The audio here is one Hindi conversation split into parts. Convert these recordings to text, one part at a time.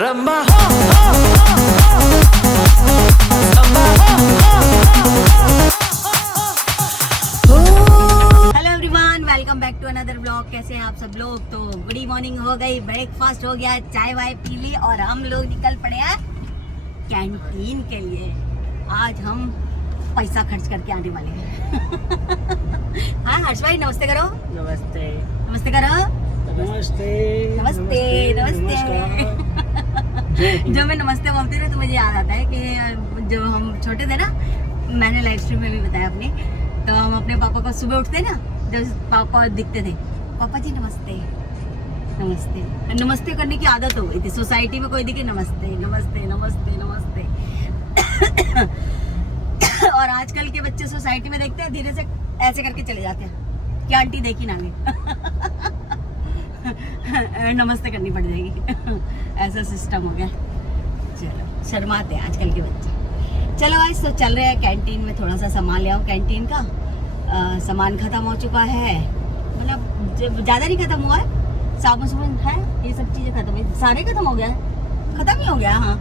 रंबा hello everyone, welcome back to another blog. कैसे हैं आप सब लोग? तो गुड मॉर्निंग हो गई, ब्रेकफास्ट हो गया, चाय वाय पी ली और हम लोग निकल पड़े हैं कैंटीन के लिए। आज हम पैसा खर्च करके आने वाले हैं। हाँ हर्ष भाई, नमस्ते करो। नमस्ते। नमस्ते करो। नमस्ते। नमस्ते नमस्ते। जो मैं नमस्ते बोलती हूँ तो मुझे याद आता है कि जो हम छोटे थे ना, मैंने लाइव स्ट्रीम में भी बताया अपने, तो हम अपने पापा को सुबह उठते ना, जब पापा दिखते थे, पापा जी नमस्ते नमस्ते नमस्ते करने की आदत हो गई थी। सोसाइटी में कोई दिखे नमस्ते नमस्ते नमस्ते नमस्ते। और आजकल के बच्चे सोसाइटी में देखते हैं, धीरे से ऐसे करके चले जाते हैं कि आंटी देखी ना हमें। नमस्ते करनी पड़ जाएगी। ऐसा सिस्टम हो गया। चलो, शर्माते हैं आजकल के बच्चे। चलो आज तो चल रहे हैं कैंटीन में, थोड़ा सा सामान ले आओ कैंटीन का। सामान खत्म हो चुका है, मतलब ज़्यादा नहीं खत्म हुआ है, साबुन है, ये सब चीज़ें खत्म है, सारे खत्म हो गया है, खत्म ही हो गया। हाँ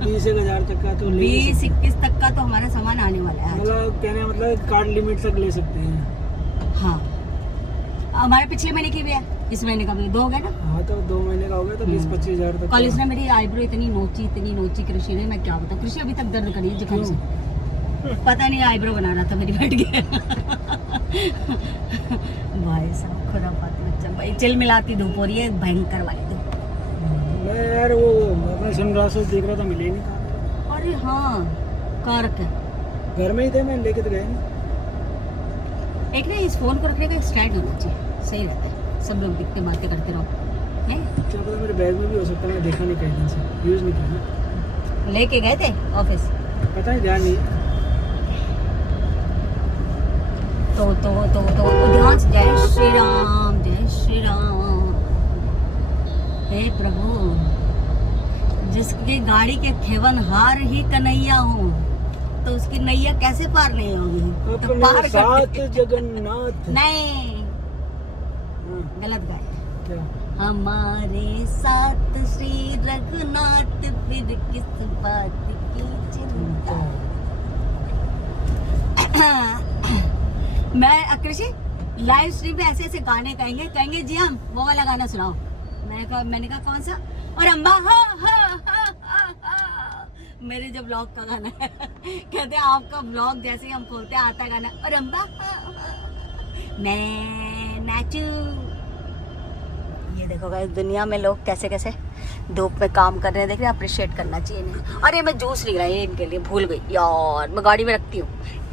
20,000 तक का तो 20-21 तक का तो हमारा सामान आने वाला है। मतलब कहने मतलब कार्ड लिमिट तक ले सकते हैं। हाँ हमारे पिछले महीने की भी है, इस महीने का भी 2 हो गया ना। हाँ तो 2 महीने का हो गया तो 20-25 हज़ार तक। कल इसने मेरी आईब्रो इतनी नोची कृषि ने, मैं क्या बताऊँ, कृषि अभी तक दर्द करी है जुकाम से, पता नहीं आईब्रो बना रहा था मेरी बैठ के। भाई साहब खुरापाती बच्चा, भाई चिल मिलाती धूप हो रही है, भयंकर वाली धूप। मैं यार वो अपने सनराइज देख रहा था, मिले ही नहीं था। अरे हाँ कारक है, घर में ही थे, मैं लेके तो गए नहीं। एक ना इस फोन को रखने का स्टैंड होना चाहिए, सही रहता है, सब लोग दिखते बातें करते रहो हैं। क्या पता मेरे बैग में भी हो सकता है, मैं देखा नहीं कहीं दिन से, यूज़ नहीं किया। लेके गए थे ऑफिस? पता है, ध्यान नहीं। तो ध्यान से, जय श्री राम जय श्री राम। हे प्रभु, जिसकी गाड़ी के खेवन हार ही कन्हैया हो, तो उसकी नैया कैसे पार नहीं होगी? तो पार साथ जगन्नाथ। नहीं, गलत गाया। क्या? हमारे साथ श्री रघुनाथ, फिर किस बात की चिंता। मैं कृषि लाइव स्ट्रीम पे ऐसे ऐसे गाने कहेंगे जी हम वो वाला गाना सुनाओ। मैंने कहा कौन सा? और अम्बा मेरे जो ब्लॉग का गाना है। कहते हैं आपका ब्लॉग जैसे ही हम खोलते हैं आता गाना, और अम्बा मैं नाचू। ये देखो गाइस, दुनिया में लोग कैसे कैसे धूप में काम कर रहे हैं, देख रहे हैं, अप्रिशिएट करना चाहिए इन्हें। अरे मैं जूस नहीं लाई इनके लिए, भूल गई यार, मैं गाड़ी में रखती हूँ।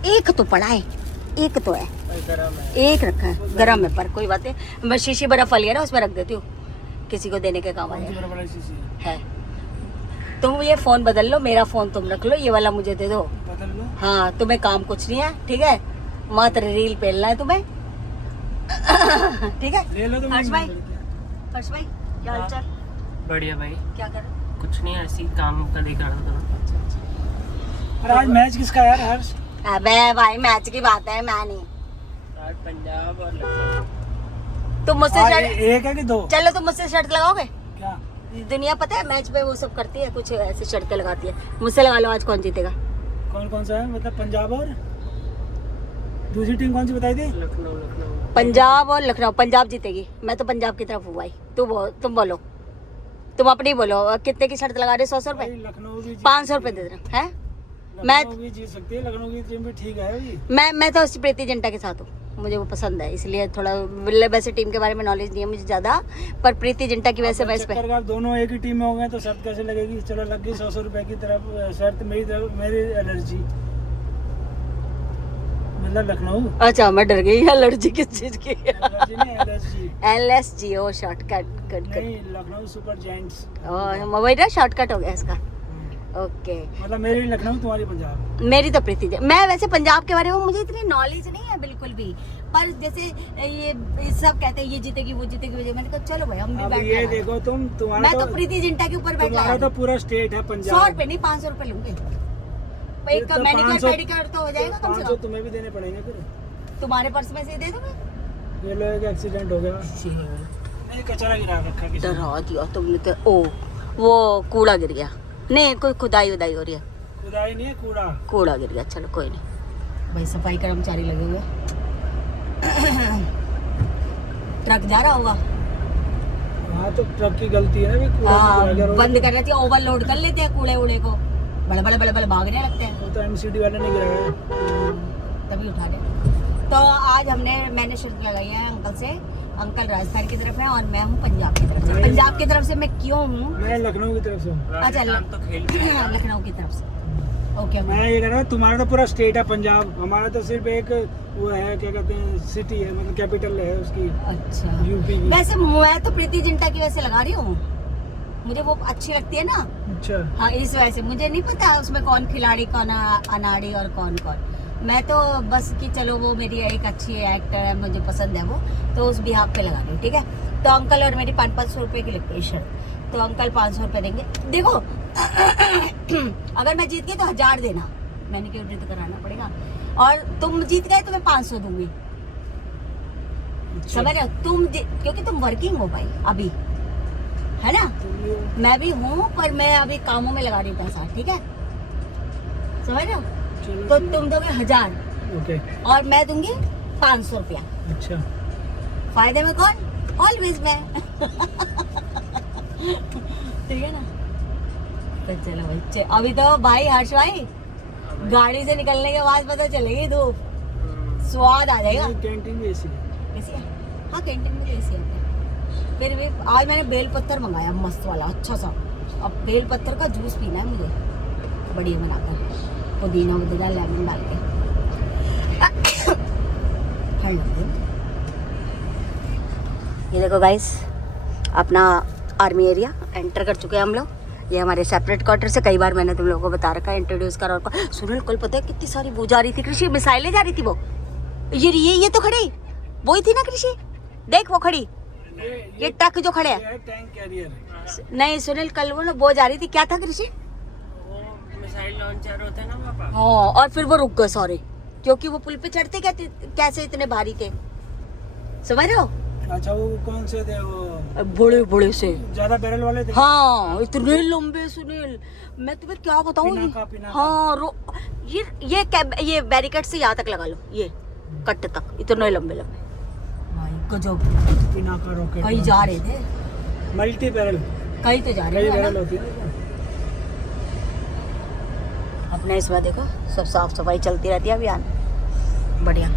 एक तो पड़ा है, एक तो है, एक रखा है गरम है, पर कोई बात नहीं, मैं शीशी बर्फ वाली है ना, उसमें रख देती हूँ, किसी को देने के काम आ है। तुम ये फोन बदल लो, मेरा फोन तुम रख लो, ये वाला मुझे दे दो। बदल लो। हाँ तुम्हें काम कुछ नहीं है, ठीक है, मात्र रील पेलना है तुम्हें। ठीक है ले लो। हर्ष भाई क्या हाल चाल? बढ़िया भाई। क्या कर? कुछ नहीं, ऐसी काम का देख रहा था। अरे आज मैच किसका है यार हर्ष? अबे भाई मैच की बात है, मैं नहीं। आज पंजाब और लखनऊ। तुम मुझसे शर्ट, एक है कि 2? चलो तुम मुझसे शर्ट लगाओगे? क्या दुनिया पता है मैच पे वो सब करती है, कुछ ऐसी शर्तें लगाती है, मुझसे लगा लो, आज कौन जीतेगा? कौन सा है? मतलब पंजाब और दूसरी टीम कौन सी बताई थी? लखनऊ। पंजाब और लखनऊ। पंजाब जीतेगी, मैं तो पंजाब की तरफ हूँ भाई। तुम बोलो, तुम अपनी बोलो, कितने की शर्त लगा रहे? 100 रुपए? लखनऊ भी 500 रुपए दे रहे हैं। लखनऊ भी जीत सकती है, लखनऊ की टीम भी ठीक है अभी। मैं तो प्रीति जिंटा के साथ हूँ, मुझे वो पसंद है, इसलिए थोड़ा वैसे टीम के बारे में नॉलेज नहीं है मुझे ज़्यादा, पर प्रीति जिंटा की वजह से मैं इस पे। दोनों एक ही टीम में हो गए तो शर्त कैसे लगेगी? चलो लग गई 100 रुपए की तरफ शर्त, मेरी एलर्जी, मतलब लखनऊ। अच्छा मैं डर गई, एलर्जी किस चीज की? एलर्जी LSG ओ शॉर्टकट। नहीं, लखनऊ सुपर जायंट्स। वही ना शॉर्टकट हो गया इसका। ओके, मतलब मेरी लखनऊ, तुम्हारी पंजाब। मेरी तो प्रीति। मैं वैसे पंजाब के बारे में मुझे इतनी नॉलेज नहीं है बिल्कुल भी, पर जैसे ये सब कहते हैं ये जीतेगी वो जीतेगी, मैंने कहा चलो भाई हम भी बैठ ये देखो तुम्हारा मैं तो प्रीति जिंटा के ऊपर बैठ तुम्हारा तो पूरा स्टेट है पंजाब। 100 रुपए नहीं 500 रुपए लूंगे, एक तो मैनिक्योर पेडिक्योर तो हो जाएगा कम से 500 कम। तुम्हें भी देने पड़ेंगे फिर। तुम्हारे पर्स में से दे दूं मैं? ये लो, एक एक्सीडेंट हो गया, नहीं कचरा गिरा रखा किसी ने। डरा दिया तुमने तो। ओ वो कूड़ा गिर गया। नहीं, कोई खुदाई उदाई हो रही है। खुदाई नहीं है, कूड़ा। कूड़ा गिर गया, चलो कोई नहीं। भाई सफाई कर्मचारी लगे हुए। ट्रक जा रहा होगा। हाँ तो ट्रक की गलती है ना, कूड़ा हाँ, बंद करना चाहिए, ओवरलोड कर लेते हैं कूड़े उड़े को, बड़े बड़े बड़े बड़े भागने लगते हैं। वो तो एमसीडी वाले ने गिराया तभी उठा ले। तो आज मैंने शर्त लगाई है अंकल से। अंकल राजस्थान की तरफ है और मैं हूँ पंजाब की तरफ से। पंजाब की तरफ से मैं क्यों हूँ? मैं लखनऊ की तरफ से हूँ। अच्छा, तो खेल लखनऊ की तरफ से। ओके, मैं ये कह रहा हूँ, तुम्हारा तो पूरा स्टेट है पंजाब, हमारा तो सिर्फ एक वो है, क्या कहते हैं, सिटी है, मतलब कैपिटल है उसकी, अच्छा। यूपी की। वैसे मैं तो प्रीति जिंटा की वजह से लगा रही हूँ, मुझे वो अच्छी लगती है ना। अच्छा। हाँ, इस वजह से। मुझे नहीं पता उसमें कौन खिलाड़ी, कौन अनाड़ी और कौन कौन। मैं तो बस कि चलो वो मेरी एक अच्छी एक्टर है, मुझे पसंद है वो, तो उस बिहाफ पे लगा रही हूँ, ठीक है। तो अंकल और मेरी 500 रुपये की लगती है शर्ट, तो अंकल 500 रुपये देंगे। देखो अगर मैं जीत गई तो 1000 देना, मैंने क्यों तो कराना पड़ेगा, और तुम जीत गए तो मैं 500 दूंगी। समझ रहे हो? क्योंकि तुम वर्किंग हो भाई अभी, है ना। मैं भी हूँ, पर मैं अभी कामों में लगा रही हूँ पैसा, ठीक है, समझ रहे हो। तो तुम दोगे 1000, ओके, और मैं दूंगी 500 रुपया। अच्छा। फायदे में कौन? ऑलवेज मैं। ठीक है ना। तो चलो भाई, अभी तो भाई हर्ष भाई गाड़ी से निकलने के बाद पता चलेगी धूप, स्वाद आ जाएगा। कैंटीन भी ऐसी है। ऐसी है? हाँ, कैंटीन में तो ऐसी है। फिर भी आज मैंने बेल पत्तर मंगाया, मस्त वाला, अच्छा सा। अब बेल पत्तर का जूस पीना है मुझे, बढ़िया बनाकर, पुदीना वुदीना लेमन डाल के। ये देखो गाइस, अपना आर्मी एरिया एंटर कर चुके हैं हम लोग। ये हमारे सेपरेट क्वार्टर से, कई बार मैंने तुम लोगों को बता रखा है, इंट्रोड्यूस करा। और सुनील, कल पता है कितनी सारी वो जा रही थी कृषि, मिसाइलें जा रही थी वो। ये तो खड़ी, वही थी ना कृषि, देख वो खड़ी, ये ट्रक जो खड़े है, टैंक कैरियर। नहीं सुनील, कल वो जा रही थी, क्या था कृषि? मिसाइल लॉन्चर होते हैं ना पापा। हाँ, और फिर वो रुक गए सारे, क्योंकि वो पुल पे चढ़ते कैसे इतने भारी थे, समझ रहे हो। अच्छा, वो कौन से थे वो? बड़े बड़े से, ज्यादा बैरल वाले थे। हाँ, इतने लंबे सुनील, मैं तुम्हें क्या बताऊँ। हाँ, ये बैरिकेड से यहाँ तक लगा लो, ये कट तक, इतने लंबे लंबे गजब। पिनाका रॉकेट कहीं जा रहे थे, मल्टी बैरल, कहीं तो जा रहे थे। अपने इस बार देखो सब साफ सफाई चलती रहती है अभियान, बढ़िया।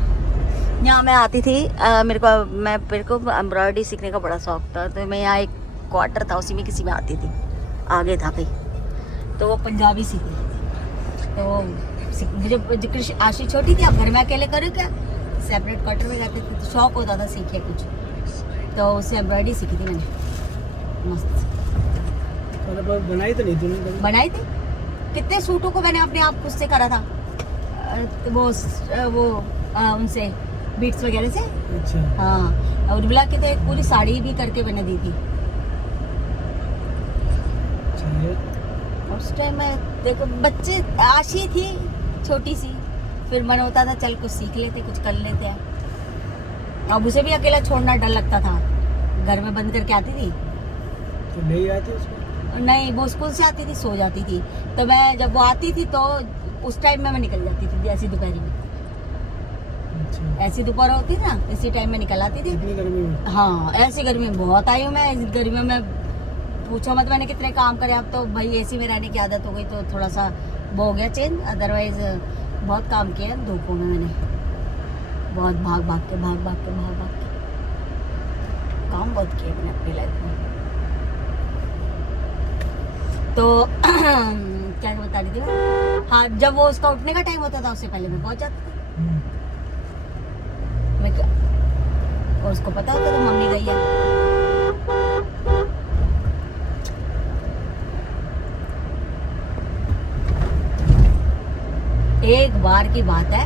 यहाँ मैं आती थी, मेरे को एम्ब्रॉयडरी सीखने का बड़ा शौक था, तो मैं यहाँ एक क्वार्टर था, उसी में किसी में आती थी, आगे था कहीं, तो वो पंजाबी सीखी। तो मुझे आशी छोटी थी, अब घर में अकेले करूँ क्या, सेपरेट क्वार्टर में जाते थे, तो शौक होता था सीखे कुछ, तो उससे एम्ब्रॉयडरी सीखी थी मैंने, मस्त। बनाई तो नहीं तूने? बनाई थी, कितने सूटों को मैंने अपने आप खुद से करा था, वो उनसे बीट्स वगैरह से। अच्छा। हाँ, और उर्मिला की तो एक पूरी साड़ी भी करके मैंने दी थी। उस टाइम में देखो बच्चे, आशी थी छोटी सी, फिर मन होता था चल कुछ सीख लेते, कुछ कर लेते हैं। अब उसे भी अकेला छोड़ना डर लगता था, घर में बंद करके आती थी। तो नहीं आती उसमें? नहीं, वो स्कूल से आती थी, सो जाती थी, तो मैं जब वो आती थी तो उस टाइम में मैं निकल जाती थी, ऐसी दोपहर में। अच्छा। ऐसी दोपहर होती ना, इसी टाइम में निकल आती थी। इतनी गर्मी में? हाँ, ऐसी गर्मी में बहुत आई हूँ मैं। इस गर्मी में पूछो मत, मैंने कितने काम करे। अब तो भाई एसी में रहने की आदत हो गई, तो थोड़ा सा वो हो गया चेंज, अदरवाइज बहुत काम किया है धूपों में मैंने, बहुत भाग भाग के काम बहुत किया मैंने अपनी लाइफ में। तो क्या बता रही थी मैं? हाँ, जब वो उसका उठने का टाइम होता था उससे पहले मैं पहुंच जाती थी। मैं क्या, और उसको पता होता था मम्मी गई है। एक बार की बात है,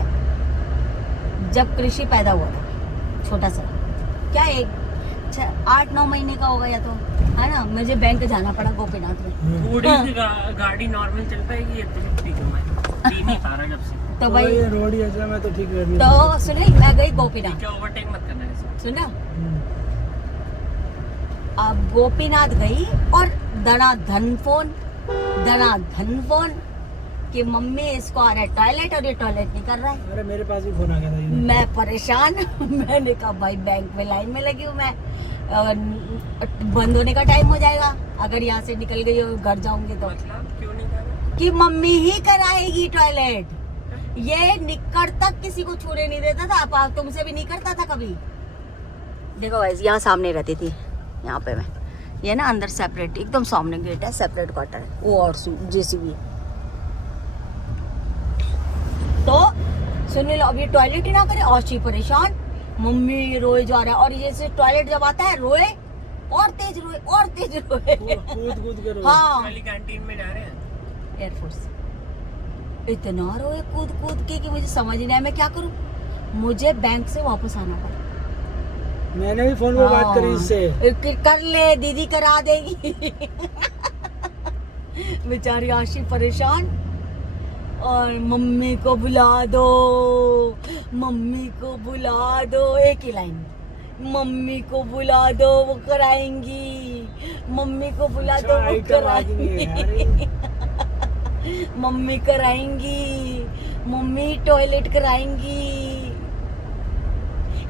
जब कृषि पैदा हुआ था, छोटा सा, क्या 8-9 महीने का होगा या तो, है ना। मुझे बैंक जाना पड़ा गोपीनाथ में। थोड़ी सी गाड़ी नॉर्मल चल पाएगी, ठीक है नहीं तारा जब से। तो भाई रोड ही ऐसा, मैं तो ठीक है। तो सुनिए, मैं गई गोपीनाथ, क्या ओवरटेक मत करना है, सुना। अब गोपीनाथ गई और धनाधन फोन कि मम्मी इसको आ रहा है टॉयलेट और ये टॉयलेट नहीं कर रहा है। अरे मेरे पास भी फोन आ गया था ये। मैं परेशान मैंने कहा भाई बैंक में लाइन में लगी हूँ मैं, बंद होने का टाइम हो जाएगा अगर यहाँ से निकल गई और घर जाऊंगी तो। मतलब क्यों नहीं कर रहा? कि मम्मी ही कराएगी टॉयलेट, ये निकट तक किसी को छूने नहीं देता था। आप तुमसे भी नहीं करता था कभी। देखो गाइस यहाँ सामने रहती थी, यहाँ पे मैं, ये ना अंदर सेपरेट एकदम सामने गेट है, सेपरेट क्वार्टर है वो और जेसीबी। तो सुन लो, अब ये टॉयलेट ही ना करे, आशी परेशान, मम्मी रोए जा रहा है। और ये से टॉयलेट जब आता है रोए और तेज रोए और तेज रोए, कूद के रोए। हाँ वाली कैंटीन में जा रहे हैं। एयरफोर्स इतना रोए कूद के कि मुझे समझ नहीं आया मैं क्या करूं। मुझे बैंक से वापस आना पड़ा। मैंने भी फोन पे बात करी इससे। कर ले, दीदी करा देगी। बेचारी आशी परेशान, और मम्मी को बुला दो, मम्मी को बुला दो, एक ही लाइन, मम्मी को बुला दो वो कराएंगी, मम्मी को बुला दो वो कराएंगी, मम्मी कराएंगी, मम्मी टॉयलेट कराएंगी।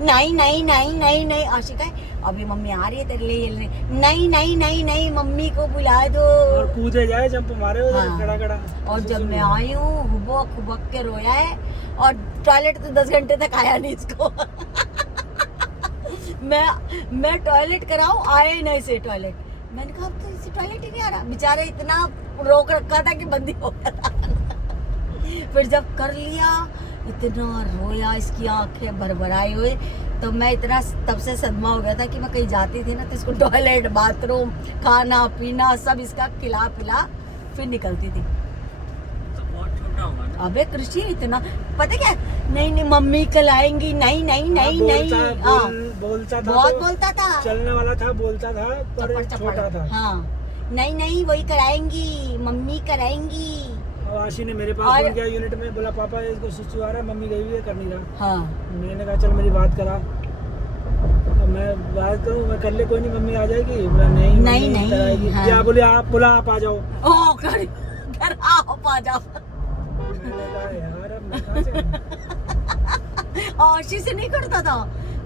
नहीं आशिका है, अभी मम्मी आ रही है तेरे लिए, नहीं मम्मी को बुला दो। और कूदे जाए, जंप मारे उधर, हाँ। कड़ा और जब मैं आई हूँ हुबक के रोया है, और टॉयलेट तो 10 घंटे तक आया नहीं इसको। मैं टॉयलेट कराऊं, आए ही नहीं से टॉयलेट। मैंने कहा अब तो इसे टॉयलेट ही नहीं आ रहा। बेचारे इतना रोक रखा था कि बंदी हो गया था। फिर जब कर लिया, इतना रोया, इसकी आंखें भरभराई हुई। तो मैं इतना तब से सदमा हो गया था कि मैं कहीं जाती थी ना तो इसको टॉयलेट, बाथरूम, खाना पीना सब इसका खिला पिला फिर निकलती थी। तो बहुत छोटा होगा ना। अबे कृषि इतना पता क्या, नहीं मम्मी कल आएंगी, नहीं बोलता था, बहुत तो बोलता था, चलने वाला था, बोलता था पर छोटा था। हाँ नहीं वही कराएंगी, मम्मी कराएंगी। और आशी ने मेरे पास फोन किया यूनिट में, बोला पापा इसको सुसु आ रहा है, मम्मी गई हुई है, कर नहीं रहा। हाँ मैंने कहा चल मेरी बात करा, तो मैं बात करूँ, मैं कर ले, कोई नहीं मम्मी आ जाएगी। बोला नहीं कराएगी। हाँ। क्या बोले, बोला आप आ जाओ। ओ कर आप आ जाओ। मैंने कहा यार अब मैं कहाँ से आशी से नहीं करता था,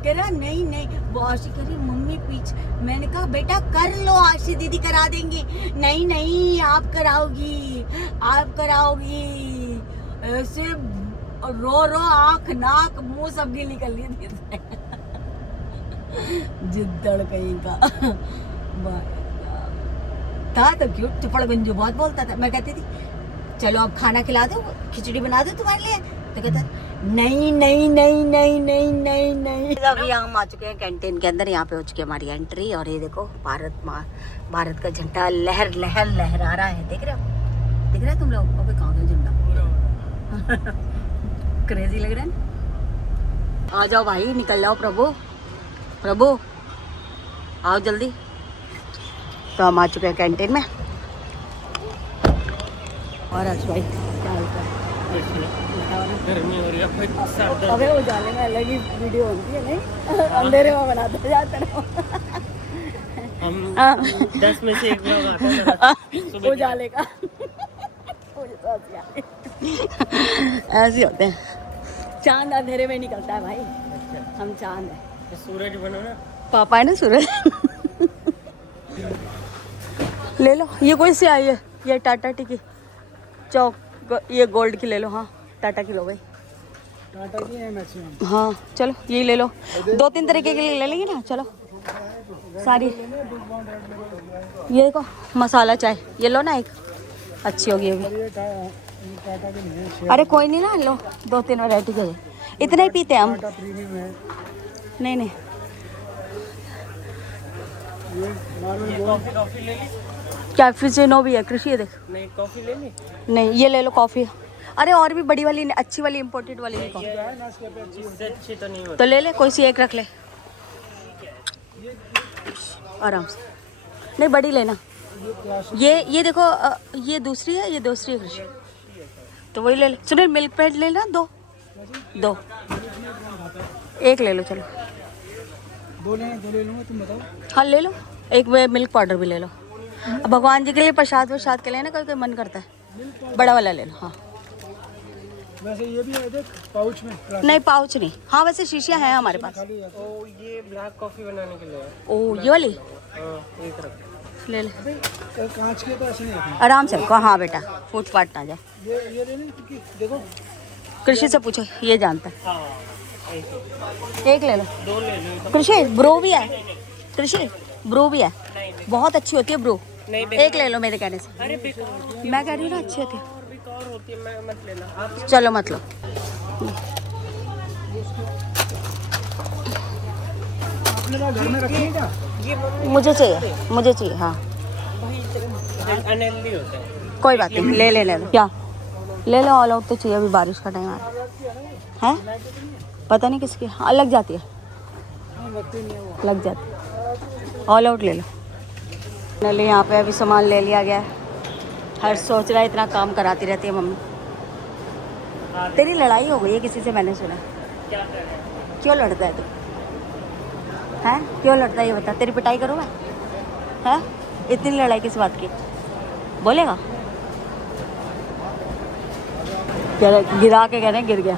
कह रहा नहीं वो आशी कह रही मम्मी पीछे। मैंने कहा बेटा कर लो, आशी दीदी करा देंगी। नहीं आप कराओगी, ऐसे रो आंख नाक मुंह सब गीली कर ली थी। जिद्दड़ कहीं का था तो क्यूट, चुपड़ गंजू बहुत बोलता था। मैं कहती थी चलो अब खाना खिला दो, खिचड़ी बना दो तुम्हारे लिए, तो कहता नहीं। अभी हम आ चुके हैं कैंटीन के अंदर, यहाँ पे हो चुकी है हमारी एंट्री। और ये देखो भारत का झंडा लहरा रहा है, देख रहे हो तुम लोग? अबे कहाँ गया झंडा? क्रेजी लग रहा है ना? आ जाओ भाई, निकल जाओ प्रभु आओ जल्दी। तो हम आ चुके हैं कैंटीन में। और आज भाई क्या हाल चाल? गर्मी हो रही है, फिर सर दर्द। अबे उजाले में अलग ही वीडियो होती है नहीं, अंधेरे में बनाते जाते रहो। हम 10 में से 1 लोग आता है उजाले का। ऐसे होते हैं, चांद अंधेरे में निकलता है भाई, हम चांद है। तो सूरज बनो ना। पापा है ना सूरज। ले लो, ये कोई सी आई है, ये टाटा टी की चौक, ये गोल्ड की ले लो। हाँ टाटा की लो भाई, टाटा की है मैक्सिमम। हाँ चलो यही ले लो, 2-3 तरीके के लिए ले लेंगे ना। चलो सारी, ये देखो मसाला चाय, ये लो ना, एक अच्छी होगी ये भी। टाटा की नहीं है, अरे कोई नहीं ना, लो 2-3 वैरायटी के, इतना ही पीते हैं हम। टाटा प्रीमियम है। नहीं ये नॉर्मल कॉफी ले ली? कैफिचिनो भी है कृषि, ये देख। नहीं कॉफी ले ली? नहीं ये ले लो कॉफी। अरे और भी बड़ी वाली, अच्छी वाली, इम्पोर्टेड वाली नहीं कॉफी है ना, इसके पे अच्छी इससे अच्छी तो नहीं होती। तो ले ले, कोई सी एक रख ले आराम से। नहीं बड़ी लेना। ये देखो, ये दूसरी है, ये दूसरी है कृषि, तो वही ले ले। सुनिए मिल्क पैड ले लेना, दो एक ले लो। चलो दो ले लूँगा, तुम बताओ। हाँ ले लो। एक वे मिल्क पाउडर भी ले लो। अब भगवान जी के लिए प्रसाद वसाद के लिए ना कोई कोई मन करता है, बड़ा वाला ले लो। हाँ वैसे ये भी है देख पाउच में। नहीं पाउच नहीं, हाँ वैसे शीशियाँ हैं हमारे पास। ओ ये ब्लैक कॉफी बनाने के लिए है। ओ ये वाली एक रख ले ले, कांच के तो ऐसे नहीं आते। आराम से रखो। हाँ बेटा फूट फाट ना जाए। ये लेने की देखो, कृषि से पूछो, ये जानता है। हाँ एक ले लो। 2 ले लो। कृषि ब्रो भी है, कृषि ब्रो भी है, नहीं बहुत अच्छी होती है ब्रो। नहीं एक ले लो मेरे कहने से। अरे बेकार मैं कह रही हूँ ना अच्छी होती है। और बेकार होती है, मैं मत लेना आप। चलो मत लो। अपने पास घर में रखिए क्या? ये मुझे चाहिए, मुझे चाहिए। हाँ भाई अनहेल्दी होता है। कोई बात नहीं, ले ले ले लो। क्या ले लो, ऑल आउट तो चाहिए, अभी बारिश का टाइम आ रहा है। पता नहीं किसकी, हाँ लग जाती है, लग जाती है। ऑल आउट ले लो। फाइनली यहाँ पे अभी सामान ले लिया गया है। हर सोच रहा है इतना काम कराती रहती है मम्मी। तेरी लड़ाई हो गई है किसी से, मैंने सुना। क्या कर रहे हैं? क्यों लड़ता है तू? हैं क्यों लड़ता है ये बता। तेरी पिटाई करूँ मैं? हैं इतनी लड़ाई किस बात की? बोलेगा? गिरा के कह रहे हैं गिर गया।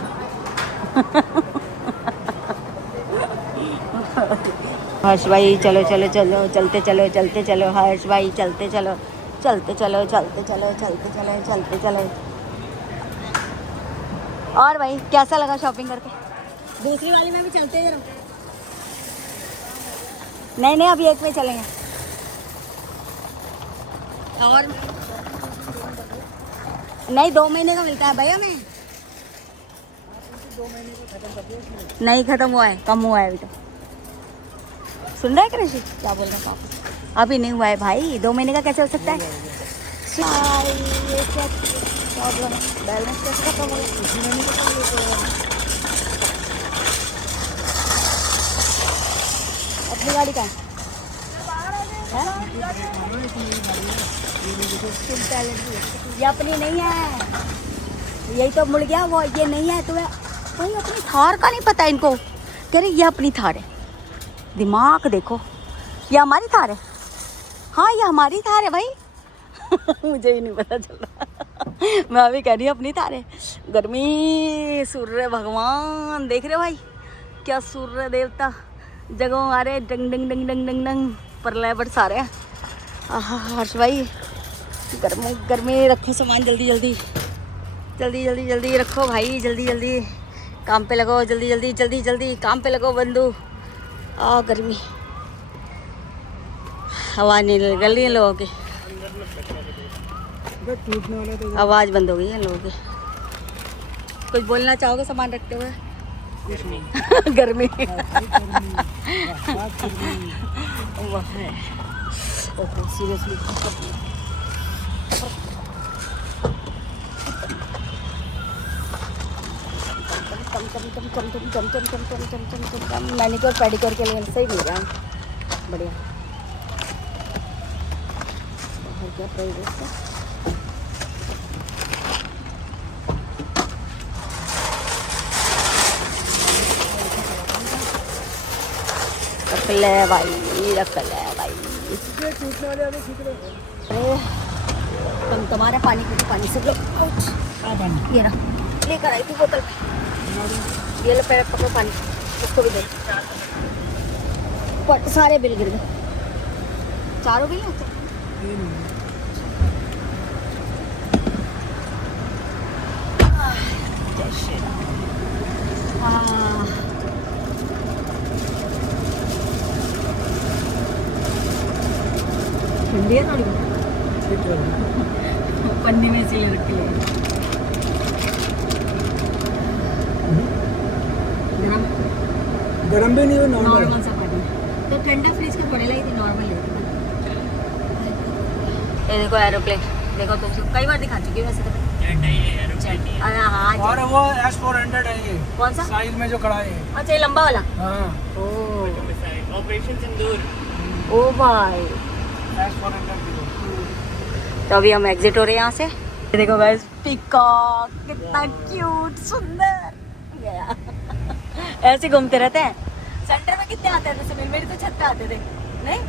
हर्ष भाई चलो चलो चलो, चलते चलो चलते चलो। हर्ष भाई चलते चलो चलते चलो चलते चलो चलते चलो चलते चलो। और भाई कैसा लगा शॉपिंग करके? दूसरी वाली में भी चलते हैं। नहीं नहीं अभी एक में चलेंगे। और नहीं 2 महीने का मिलता है भाई हमें। 2 महीने को खत्म कर दिया। नहीं खत्म हुआ है, कम हुआ है अभी तो। सुन रहा है कृषि क्या बोल रहा है पापा? अभी नहीं हुआ है भाई, 2 महीने का कैसे हो सकता है? ये क्या प्रॉब्लम है? बैलेंस कैसे खत्म हो गया? अपनी गाड़ी का है? ये अपनी नहीं है, यही तो मुड़ गया वो। ये नहीं है तुम्हें भाई, अपनी थार का नहीं पता इनको। कह रहे ये अपनी थार है, दिमाग देखो। ये हमारी थार है। हाँ ये हमारी थार है भाई। मुझे ही नहीं पता चल रहा। मैं अभी कह रही हूँ अपनी थार है। गर्मी, सूर्य भगवान देख रहे हो भाई, क्या सूर्य देवता जगह आ रहे, डंग डंग डंग डंग डंग डंग प्रलय बरसा रहे हैं। हर्ष भाई गर्मी गर्मी, रखो सामान जल्दी जल्दी जल्दी जल्दी जल्दी रखो भाई, जल्दी जल्दी काम पे लगो, जल्दी जल्दी जल्दी जल्दी काम पे लगो बंधु। गर्मी, हवा नहीं निकल रही है लोगों की, टूटने वाला तो आवाज़ बंद हो गई है लोगों की। कुछ बोलना चाहोगे सामान रखते हुए? गर्मी सीरियसली मैनिक्योर पेडिक्योर के लिए सही मिल रहा है, बढ़िया। क्या प्राइस है इसका? रख ले भाई, रख ले भाई। टूटने वाले आगे खींच रहे हैं। अरे तुम तुम्हारे पानी पी, पानी से लो। ये ना लेकर आई थी बोतल, ये लो पैर पकड़ो पानी, उसको भी दे। सारे बिल गिर गए, चारों बिल होते। ठंडी है थोड़ी, पन्नी में से रख के गरम भी नहीं हो, नॉर्मल सा पानी तो ठंडा फ्रिज के पड़ेगा ही, नॉर्मल है। ये देखो एरोप्लेन, देखो तुम कई बार दिखा चुकी है वैसे तो। अरे हाँ और वो S400 है ये। कौन सा? साइज में जो खड़ा है। अच्छा ये लंबा वाला। हाँ ऑपरेशन सिंदूर। ओ भाई S400 तो अभी हम एग्जिट हो रहे हैं यहाँ से। ये देखो गाइस पीकॉक कितना क्यूट सुंदर गया। ऐसे घूमते रहते हैं। सेंटर में कितने आते थे? मेरी तो छत पे आते थे नहीं।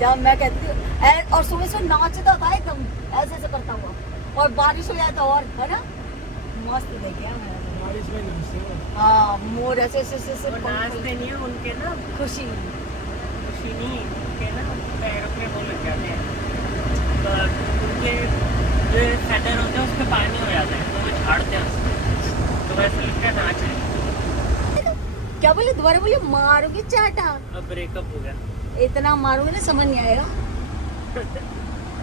जब मैं कहती हूँ और सुबह सुबह नाचता था एकदम ऐसे ऐसे करता हुआ, और बारिश हो जाए तो और, है ना, मस्त देखे बारिश में नाचते हो। हाँ, मोर ऐसे ऐसे ऐसे ऐसे वो नाचते नहीं है उनके ना, खुशी। खुशी नहीं, उनके ना पैरों पे वो लग जाते हैं, तो उनके जो फेदर होते हैं उस पर पानी हो जाता है, तो वो झाड़ते हैं उसको, तो वैसे लगता है नाच रहे। क्या बोले दोबारा बोले? मारोगे चाटा, अब ब्रेकअप हो गया। इतना मारोगे ना समझ नहीं आएगा,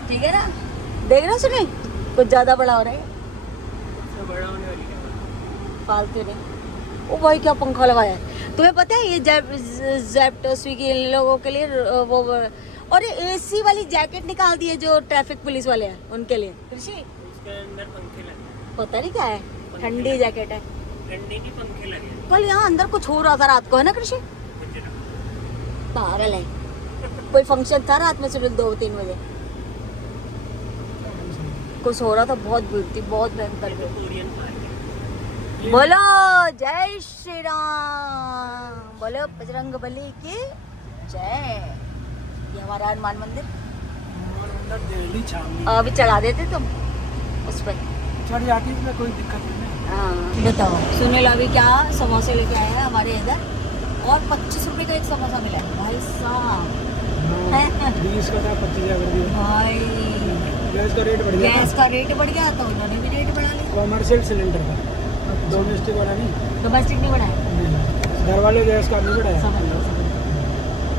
ठीक है ना। देख रहे हो सुने, कुछ ज्यादा बड़ा हो रहा है, तो बड़ा होने वाली है। फालतू नहीं। ओ भाई क्या पंखा लगाया है, तुम्हें पता है ये ज़ेप्टो स्विगी इन लोगों के लिए वो, और एसी वाली जैकेट निकाल दी है जो ट्रैफिक पुलिस वाले हैं उनके लिए। कृषि उसके अंदर पंखे लगे, पता नहीं क्या है, ठंडी जैकेट है। ठंडी की पंखे लगे। कल यहाँ अंदर कुछ हो रहा था रात को, है ना कृषि? गुजरात। पागल है, कोई फंक्शन था रात में सुबह 2-3 बजे, कुछ हो रहा था, बहुत भीड़ थी, बहुत भयंकर ये भीड़। तो कोरियन पार्क है। बोलो जय श्री राम, बोलो बजरंग बली की जय। ये हमारा हनुमान मंदिर, और अंदर दिल्ली छावनी अभी चढ़ा देते तुम उस पर। चढ़ जाती है, इसमें कोई दिक्कत नहीं है। हाँ बताओ, सुनील अभी क्या समोसे लेके आया है हमारे इधर, और 25 रुपए का एक समोसा मिला है भाई साहब। 20 का था, 25 कर दिया। भाई गैस का रेट बढ़ गया, गैस का रेट बढ़ गया तो उन्होंने भी रेट बढ़ा लिया। कॉमर्शियल सिलेंडर का, डोमेस्टिक वाला नहीं। डोमेस्टिक नहीं बढ़ाया, घर वाले गैस का नहीं बढ़ाया। समझ